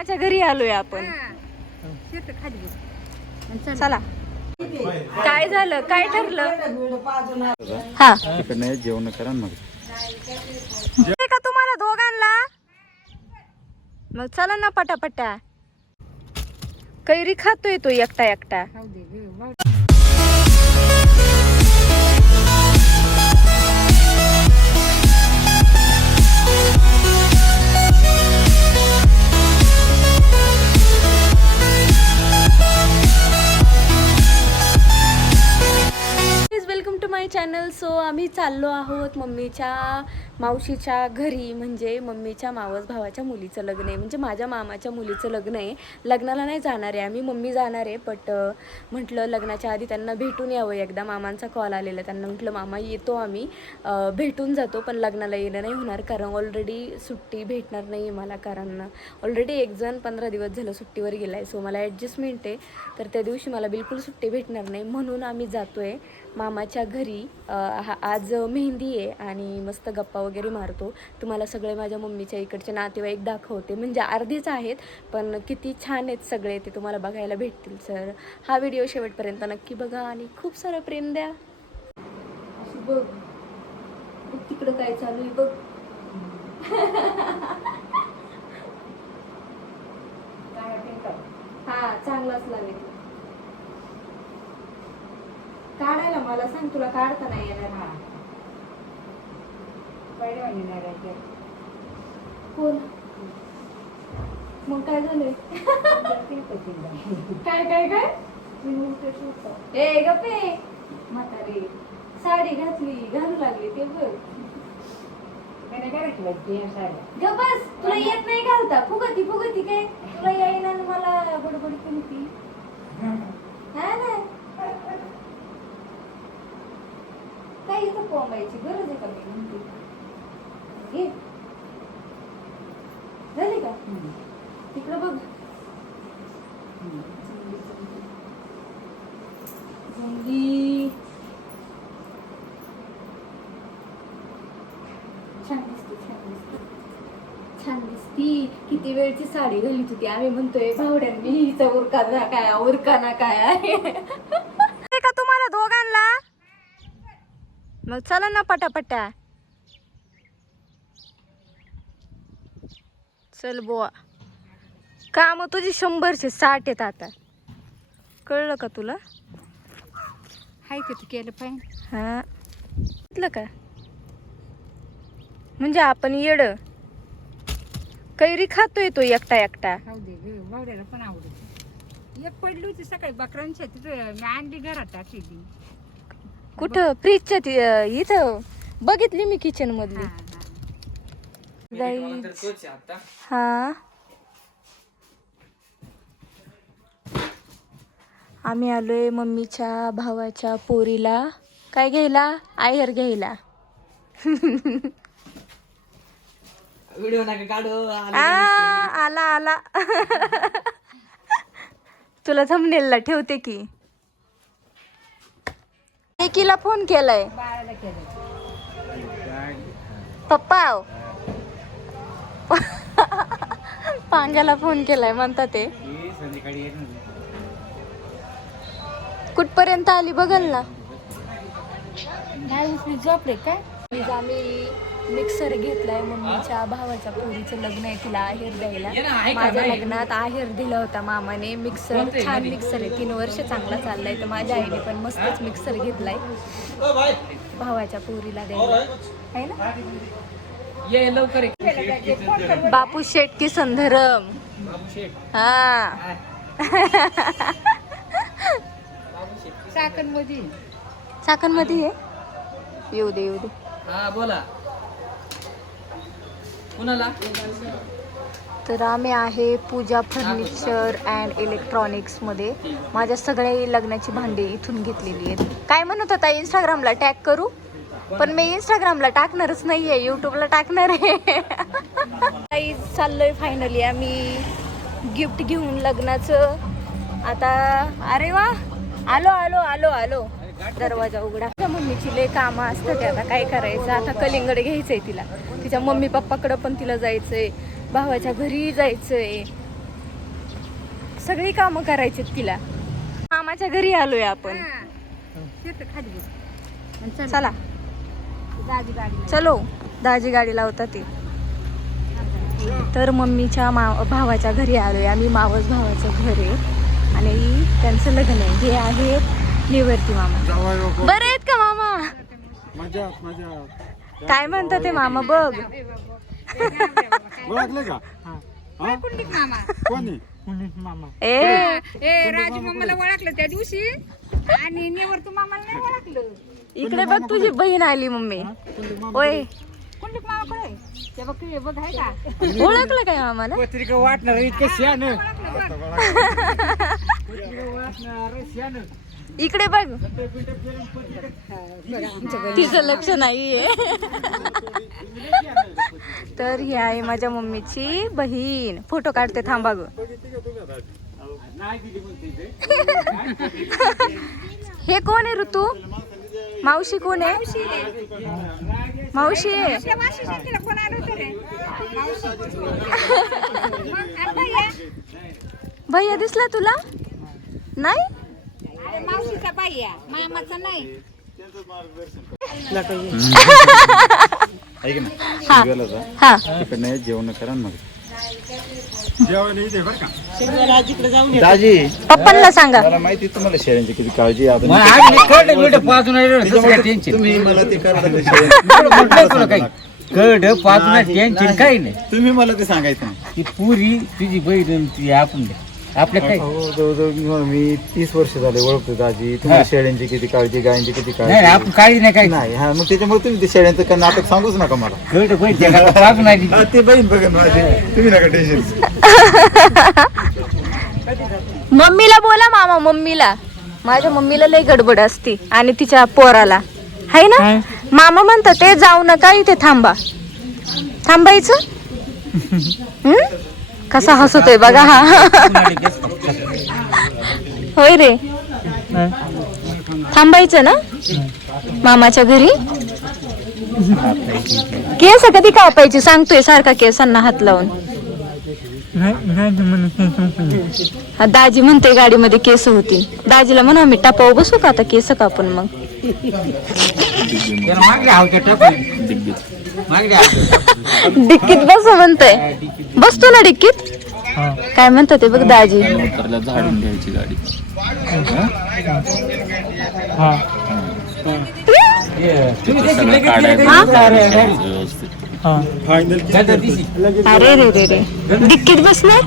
मामाच्या घरी आलोय आपण. चला. काय झालं? काय ठरलं? हा. तिकडनं जेवण करा मग. का तुम्हाला दोघांना मग चला ना पटापटा. कैरी खातोय तो एकटा एकटा. सो आम्ही चाललो आहोत मम्मीच्या मावशीच्या घरी म्हणजे मम्मीच्या मावस भावाच्या मुलीचं लग्न आहे. म्हणजे माझ्या मामाच्या मुलीचं लग्न आहे. लग्नाला नाही जाणार आहे आम्ही मम्मी जाणार आहे. बट म्हटलं लग्नाच्या आधी त्यांना भेटून यावं. एकदा मामांचा कॉल आलेला. त्यांना म्हटलं मामा येतो आम्ही. भेटून जातो पण लग्नाला येणं नाही होणार. कारण ऑलरेडी सुट्टी भेटणार नाही आहे मला कारण ऑलरेडी एक जण पंधरा दिवस झालं सुट्टीवर गेला आहे सो मला ॲडजस्टमेंट आहे. तर त्या दिवशी मला बिलकुल सुट्टी भेटणार नाही. म्हणून आम्ही जातो आहे मामाच्या घरी. हा आज मेहंदी आहे आणि मस्त गप्पा वगैरे मारतो. तुम्हाला सगळे माझ्या मम्मीच्या इकडचे नातेवाईक दाखवते. म्हणजे अर्धेच आहेत पण किती छान आहेत सगळे ते तुम्हाला बघायला भेटतील सर. हा व्हिडिओ शेवटपर्यंत नक्की बघा आणि खूप सारं प्रेम द्या. बघ. तिकडं काय चालू आहे बघ. हा चांगलाच लागेल काढायला मला सांग तुला काढता नाही येणार कोण? मग काय झालंय? काय काय काय? ए गप्पे! म्हातारे साडी घातली घालू लागली ते बघ. ग बस! तुला येत नाही घालता. फुगती फुगती काय? तुला येईना मला बडबड केली हा ना? काय इथं कोंबायची गरज आहे का मी म्हणते घे झाली का? तिकडं बघ. छान दिसते छान दिसते. छान दिसती. किती वेळची साडी घालीत होती. आम्ही म्हणतोय भावड्यांनी हिचा उरका ना काय उरका ना काय आहे. का तुम्हाला दोघांना मग चला ना पटापटा. चल बुवा. काम तुझी शंभरशे साठ आहेत आता. कळलं का तुला? हाय का तू केलं पाहिजे हा. घेतलं का? म्हणजे आपण येड. कैरी खातोय तो एकटा एकटा. खाऊ दे ग बावड्याला पण आवडत एक पडली होती सकाळी बकरांच्या तिथं मी आणली घरात टाकली कुठं? फ्रीजच्या ती इथं? बघितली मी किचन मधली. हा आम्ही आलोय मम्मीच्या भावाच्या पोरीला. काय घ्यायला? आहेर घ्यायला. व्हिडिओ नका काढू आला आला तुला थंबनेलला ठेवते की. एकीला फोन केलाय. पप्पा पांग्याला फोन केलाय म्हणता ते. कुठपर्यंत आली बघल ना. नाही झोपले काय आम्ही मिक्सर घेतलाय मम्मीच्या भावाच्या पोरीचं लग्न आहे तिला आहेर द्यायला. माझ्या लग्नात आहेर दिला होता मामाने. मिक्सर छान मिक्सर आहे. तीन वर्ष चांगला चाललाय तर माझ्या आईने पण मस्तच मिक्सर घेतलाय. भावाच्या पोरीला द्यायला. आहे ना? ये लवकर बापू शेट की संधरम. हा चाकणमध्ये चाकणमध्ये आहे? येऊ दे येऊ दे. हा बोला. कुणाला? तर आम्ही आहे पूजा फर्निचर अँड इलेक्ट्रॉनिक्समध्ये माझ्या सगळ्या लग्नाची भांडी इथून घेतलेली आहेत. काय म्हणत होता इंस्टाग्रामला टॅग करू? पण मी इंस्टाग्रामला टाकणारच नाहीये युट्यूबला टाकणार आहे. काही चाललोय फायनली आम्ही गिफ्ट घेऊन लग्नाचं. आता अरे वा! आलो आलो आलो आलो. दरवाजा उघडा. मम्मीची लय कामं असतात आता काय करायचं? आता कलिंगड घ्यायचंय तिला. तिच्या मम्मी पप्पाकडं पण तिला जायचंय. भावाच्या घरी जायचंय. सगळी कामं करायची तिला. मामाच्या घरी आलोय आपण. चल. चला दाजी गाडी चलो दाजी गाडी लावता ते. तर मम्मीच्या मा भावाच्या घरी आलोय आम्ही मावस भावाचं घर आहे. आणि त्यांचं लग्न आहे. हे आहे निवर्ती मामा. बरे आहेत का मामा? मजा मजा काय म्हणतात ते मामा? बघ. ओळखलं का? हा. कुंडलिक मामा. कोणी? ए. ए राजू मामाला ओळखलं त्या दिवशी. आणि नेवरतू मामाला नाही ओळखलं. इकडे बघ तुझी बहीण आली मम्मी. ओय. कुंडलिक मामा कडे ते बघ ते बघ आहे का? ओळखलं काय मामाला पत्रिका वाटणार इतकं शान इकडे बघ. तिचं लक्ष नाहीये. तर ही आहे माझ्या मम्मीची बहीण. फोटो काढते थांबा ग हे कोण आहे ऋतू? मावशी कोण आहे? मावशी. आहे. भैया? दिसला तुला? नाही? अरे मावशीचा भैया मामाचा नाही. हा. हा. जेवण करा ना मग. जेवण इथे बरं का? दाजी. पप्पांना सांगा. मला माहिती तुम्हाला शेळ्यांची किती काळजी आहे. तुम्ही मला ते म्हटलं तुला काही टेन्शन नाही. तुम्ही मला ते सांगायचं नाही. ती पुरी तुझी बहीण आणि ती आपण अहो, जवळजवळ मी- मी तीस वर्ष झाले ओळखतो दाजी. तुम्हाला हा. शेळ्यांची किती काळजी गायांची किती नाही नाही, आपण काळजी काळजी नाही काही नाही हा मग त्याच्यामुळे तुम्ही ते शेळ्यांचं का नाटक सांगूच नका मला. कळलं हा, ते बहीण बघन माझी. तुम्ही नका टेन्शन मम्मीला बोला मामा मम्मीला. माझ्या मम्मीला लय गडबड असते आणि तिच्या पोराला. हाय ना? मामा म्हणतात ते जाऊ नका इथे थांबा. थांबायचं? हं? कसा हसतोय बघा हा. होय रे. थांबायचं ना? मामाच्या घरी? केस कधी कापायची? सांगतोय सारखा केसांना हात लावून. हा, दाजी म्हणते गाडीमध्ये केस होतील दाजीला म्हणा मी टापाव बसू का आता केस कापून मग. डिक्कीत बसू म्हणतोय. बसतो ना डिक्कीत? काय म्हणतो ते बघ दाजी. झाडून घ्यायची गाडी. हा? अरे रे रे रे. डिक्कीत बसणार.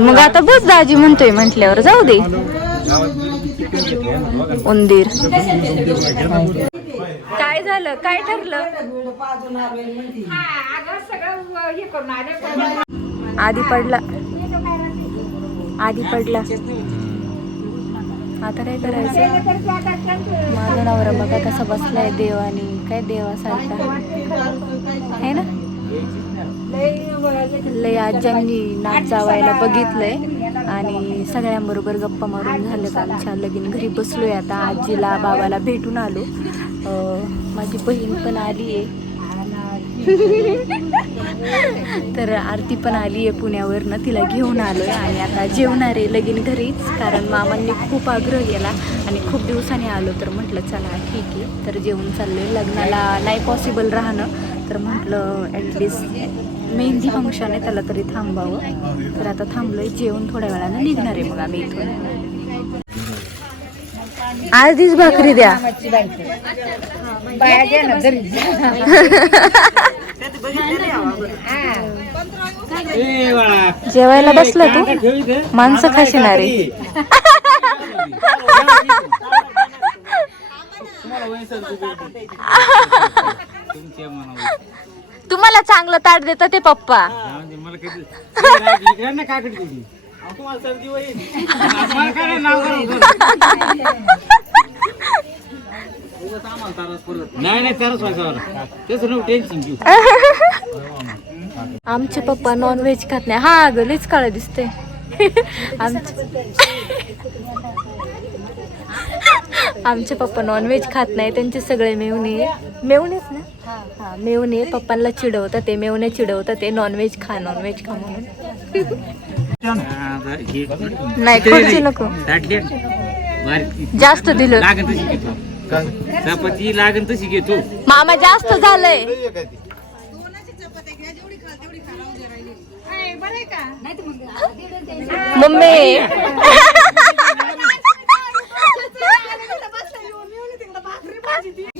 मग आता बस दाजी म्हणतोय म्हटल्यावर. जाऊ दे. उंदीर. झालं? काय ठरलं? आधी पडला. आधी पडला. आता काय करायचं? माझा नवरा बघा कसा बसलाय देवानी. काय देवासारखा. आहे ना? लय आज्यांनी नाच जावायला बघितलंय. आणि सगळ्यांबरोबर गप्पा मारून झालं आमच्या. लगीन घरी बसलोय आता. आजीला बाबाला भेटून आलो. माझी बहीण पण आली आहे. तर आरती पण आली आहे पुण्यावरनं. तिला घेऊन आलो आहे आणि आता जेवणार आहे लगीन घरीच कारण मामांनी खूप आग्रह केला आणि खूप दिवसांनी आलो तर म्हटलं चला ठीक आहे. तर जेवण आहे लग्नाला नाही पॉसिबल राहणं तर म्हटलं ॲटलिस्ट मेहंदी फंक्शन आहे त्याला तरी थांबावं. तर आता थांबलो आहे जेवण थोड्या वेळानं निघणार आहे मग आम्ही इथून. आधीच भाकरी द्या. जेवायला बसला तू. माणसं खाशीनार आहे. तुम्हाला चांगलं ताट देतात ते पप्पा. तुम्हाला सर्दी होईल. नाही. नाही व्हायचा टेन्शन घेऊ. आमचे पप्पा नॉन व्हेज खात नाही. हा अगं लईच काळं दिसते आमचे आमचे पप्पा नॉन व्हेज खात नाही. त्यांचे सगळे मेवणे मेवणेच ना? हा मेवणे पप्पांना चिडवतात ते. मेवणे चिडवतात ते. नॉन व्हेज खा नॉन व्हेज खा म्हणून. नाही खुर्ची नको. जास्त दिलं. लागन तशी घेतो. चपाती लागन तशी घेतो. मामा जास्त झालंय. मम्मी.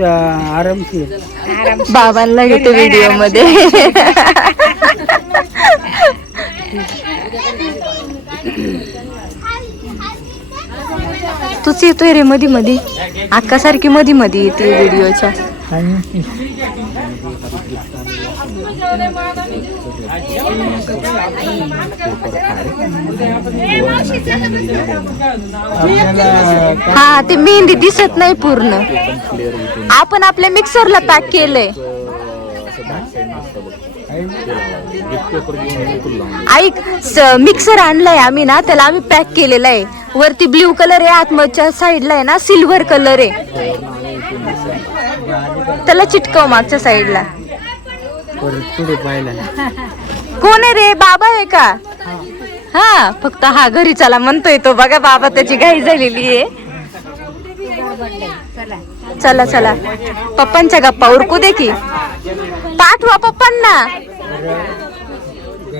आरामशीर. बाबांना घेतो व्हिडिओमध्ये. तूच येतोय रे मधी मधी. अक्कासारखी मधी मधी येते व्हिडिओच्या. हा ते मेहंदी दिसत नाही पूर्ण. आपण आपल्या मिक्सरला पॅक केलंय. ऐक मिक्सर आणलाय आम्ही ना त्याला आम्ही पॅक केलेला आहे. वरती ब्ल्यू कलर आहे आतमच्या साईडला आहे ना सिल्वर कलर आहे. त्याला चिटकव मागच्या साईडला कोण आहे रे? बाबा आहे का? हा फक्त हा घरी चला म्हणतोय तो. बघा बाबा त्याची घाई झालेली आहे. चला चला. पप्पांच्या गप्पा उरकू दे की. पाठवा पप्पांना लग्नाला येतो नाही नाही दिसल्यावर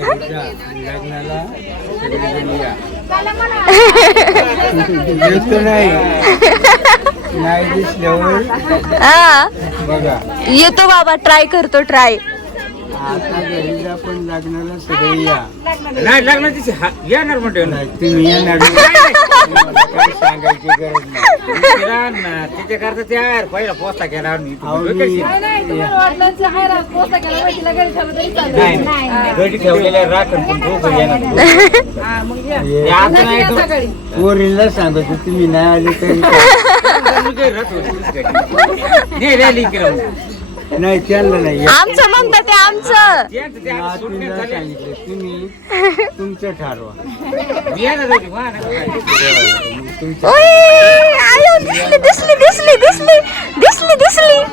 हा. बघा. येतो बाबा ट्राय करतो ट्राय आता घरी आपण लग्नाला सगळे या. नाही हा- येणार म्हणते नाही, तुम्ही येणार काही सांगायची गरज नाही. तिच्या करता त्या पहिला पोस्ता केला मी-. नाही नाही. घरी ठेवलेल्या राखण पण दोघं येणार हे ते आता नाही तर- पोरीला सांगतो तुम्ही नाही आले तरी राहत होतो. नाही रॅली केलं नाही त्यांना नाही आमचं म्हणतात ते आमचं. नातीला. सांगितलं तुम्ही तुमचं ठरवा ओय, आयो दिसली दिसली दिसली दिसली दिसली दिसली.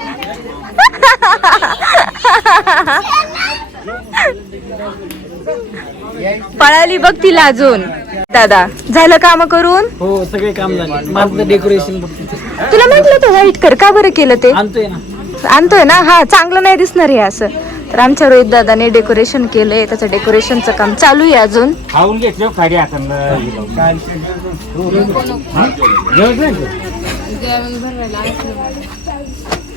पळाली बघ तिला अजून. दादा झालं काम करून? हो सगळे काम झाले. माझं डेकोरेशन तुला म्हटलं होतं व्हाईट कर. का बरं केलं ते? आणतोय ना. आणतोय ना? हा चांगलं नाही दिसणार हे असं. तर आमच्या रोहित दादाने डेकोरेशन केलंय त्याचं डेकोरेशनचं काम चालू आहे अजून. खाऊन घेतलं हे.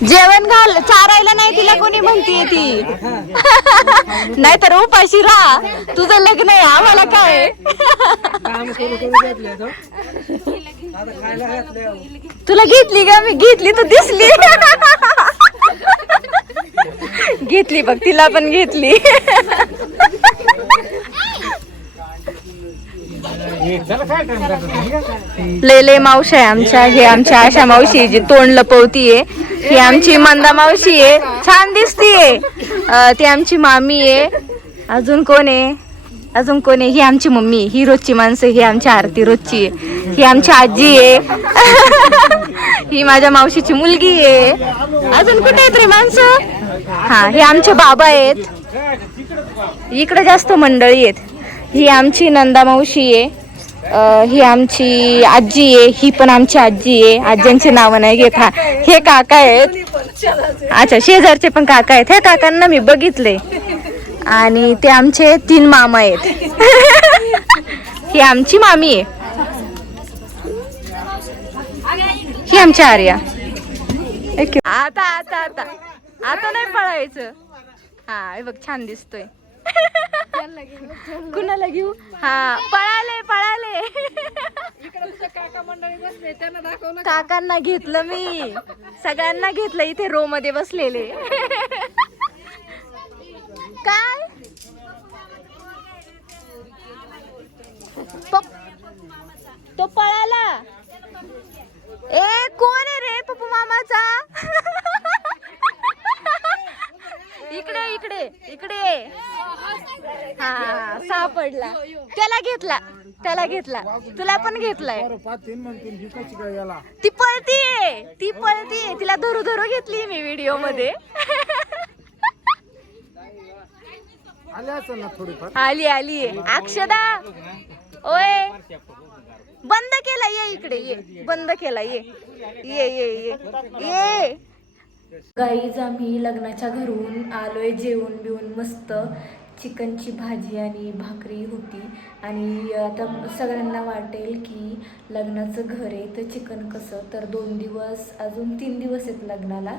जेवण नाही घाल चारायला नाही तिला कोणी म्हणतीये ती. नाहीतर उपाशी राहा. तुझं लग्न आहे आम्हाला काय? तुला घेतली का? मी घेतली तू दिसली. घेतली बघ तिला पण घेतली. लय लय मावशी आहे आमच्या हे आमच्या आशा मावशी जी तोंड लपवतीये. ही आमची मंदा मावशी आहे. छान दिसतीये. ती आमची मामी आहे. अजून कोण आहे? अजून कोण आहे? ही आमची मम्मी ही रोजची माणसं ही आमची आरती रोजची आहे. ही आमची आजी आहे. ही माझ्या मावशीची मुलगी आहे. अजून कुठे आहेत रे माणसं? हा हे आमचे बाबा आहेत. इकडे जास्त मंडळी आहेत. ही आमची नंदा मावशी आहे. ही आमची आजी आहे. ही पण आमची आजी आहे. आज्यांची नावं नाही घेत. हा हे काका आहेत. अच्छा शेजारचे पण काका आहेत. हे काकांना मी बघितले. आणि ते आमचे तीन मामा आहेत. ही आमची मामी आहे. ही आमची आर्या. आता आता आता. आता नाही पळायचं. हा बघ छान दिसतोय. कुणाला घेऊ? हा पळाले पळाले. काकांना घेतलं मी. सगळ्यांना घेतलं इथे रो मध्ये बसलेले. काय? तो पळ ए कोण आहे रे पप्पू मामाचा इकडे इकडे इकडे ये. हा सापडला. त्याला घेतला. त्याला घेतला. तुला पण घेतलाय. ती पळतीये. ती पळतीये. तिला धरू धरू घेतली मी व्हिडिओमध्ये आले आली. अक्षदा ओय. बंद केला ये इकडे ये. बंद केला ये. ये ये ये. ये. गाईज आम्ही लग्नाच्या घरून आलोय जेवण बिवून मस्त. चिकनची भाजी आणि भाकरी होती. आणि आता सगळ्यांना वाटेल की लग्नाचं घर आहे तर चिकन कसं? तर दोन दिवस अजून तीन दिवस आहेत लग्नाला.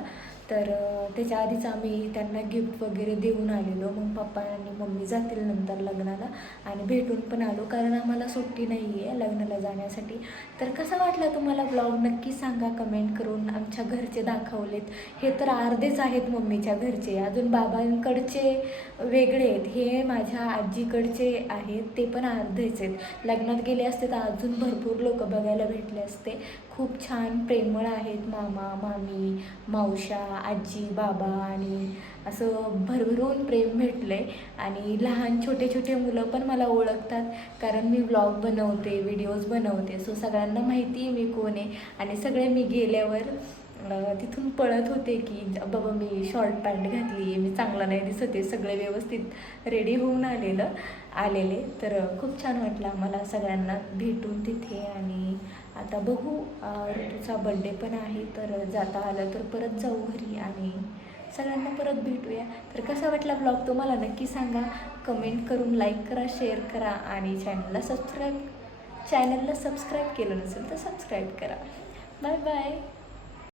तर त्याच्या आधीच आम्ही त्यांना गिफ्ट वगैरे देऊन आलेलो. मग पप्पा आणि मम्मी जातील नंतर लग्नाला आणि भेटून पण आलो. कारण आम्हाला सुट्टी नाही आहे लग्नाला जाण्यासाठी. तर कसा वाटला तुम्हाला ब्लॉग नक्की सांगा कमेंट करून. आमच्या घरचे दाखवलेत. हे तर अर्धेच आहेत मम्मीच्या घरचे. अजून बाबांकडचे वेगळे आहेत. हे माझ्या आजीकडचे आहेत. ते पण अर्धेच आहेत. लग्नात गेले असते तर अजून भरपूर लोक बघायला भेटले असते. खूप छान प्रेमळ आहेत मामा मामी मावशा आजी बाबा आणि असं भरभरून प्रेम भेटलं. आहे आणि लहान छोटे छोटे मुलं पण मला ओळखतात कारण मी व्लॉग बनवते व्हिडिओज बनवते. सो सगळ्यांना माहिती आहे मी कोण आहे. आणि सगळे मी गेल्यावर तिथून पळत होते की बाबा मी शॉर्ट पॅन्ट घातली आहे मी चांगला नाही दिसत आहे. सगळे व्यवस्थित रेडी होऊन आलेलं आलेले. तर खूप छान वाटलं आम्हाला सगळ्यांना भेटून तिथे आणि आता बघू ऋतूचा बड्डे पण आहे तर जाता आलं तर परत जाऊ घरी आणि सगळ्यांना परत भेटूया. तर कसा वाटला ब्लॉग तुम्हाला नक्की सांगा. कमेंट करून लाईक करा शेअर करा आणि चॅनलला सबस्क्राईब चॅनलला सबस्क्राईब केलं नसेल तर सबस्क्राईब करा. Bye bye